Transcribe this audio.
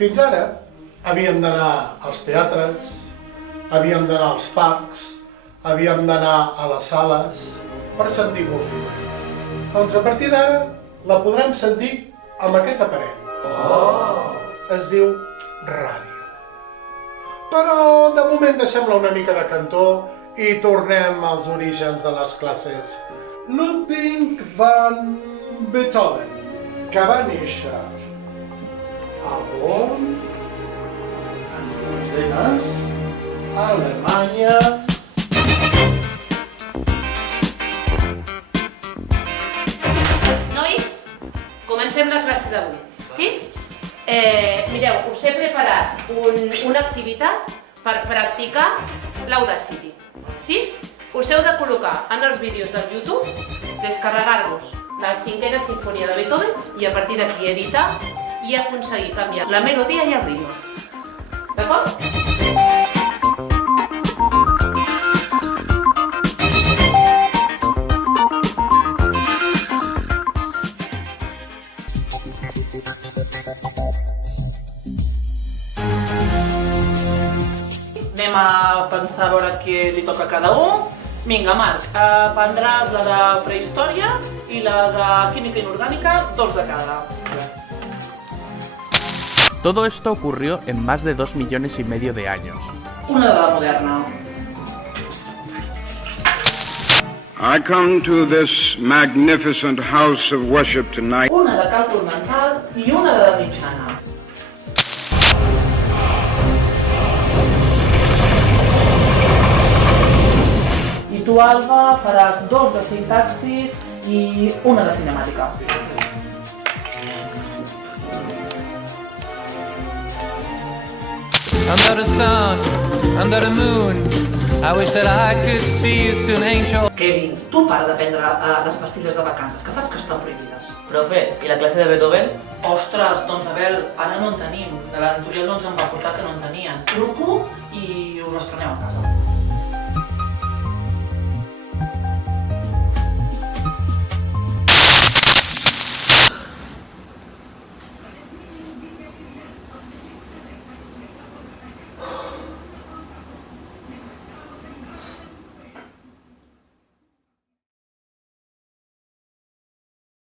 Fins ara havíem d'anar als teatres, havíem d'anar als parcs, havíem d'anar a les sales per sentir música. Doncs a partir d'ara la podrem sentir amb aquest aparell. Es diu ràdio. Però de moment deixem-la una mica de cantó i tornem als orígens de les classes. Ludwig van Beethoven, que va néixer a Bonn, en Bruselas, Alemanya. Nois, comencem la classe d'avui, sí? Mireu, us he preparat una activitat per practicar l'Audacity, sí? Us heu de col·locar en els vídeos del YouTube, descarregar-vos la 5a Simfonia de Beethoven i a partir d'aquí editar i aconseguir canviar la melodia i el ritme. D'acord? Anem a pensar a veure què li toca a cada un. Vinga, Marc, prendràs la de prehistòria i la de química inorgànica, 2 de cada. Todo esto ocurrió en más de 2,5 millones de años. Una de la moderna. I come to this magnificent house of worship tonight. Una de càlcul mental i una de la mitjana. I tu, Alba, faràs 2 de sintaxis i una de cinemàtica. Under the sun, under the moon, I wish that I could see you soon, angel. Kevin, tu para de prendre les pastilles de vacances, que saps que estan prohibides. Profe, i la classe de Beethoven? Ostres, doncs Abel, ara no en tenim. De l'Antoriel no ens en va portar que no en tenien. Truco i us les preneu a casa.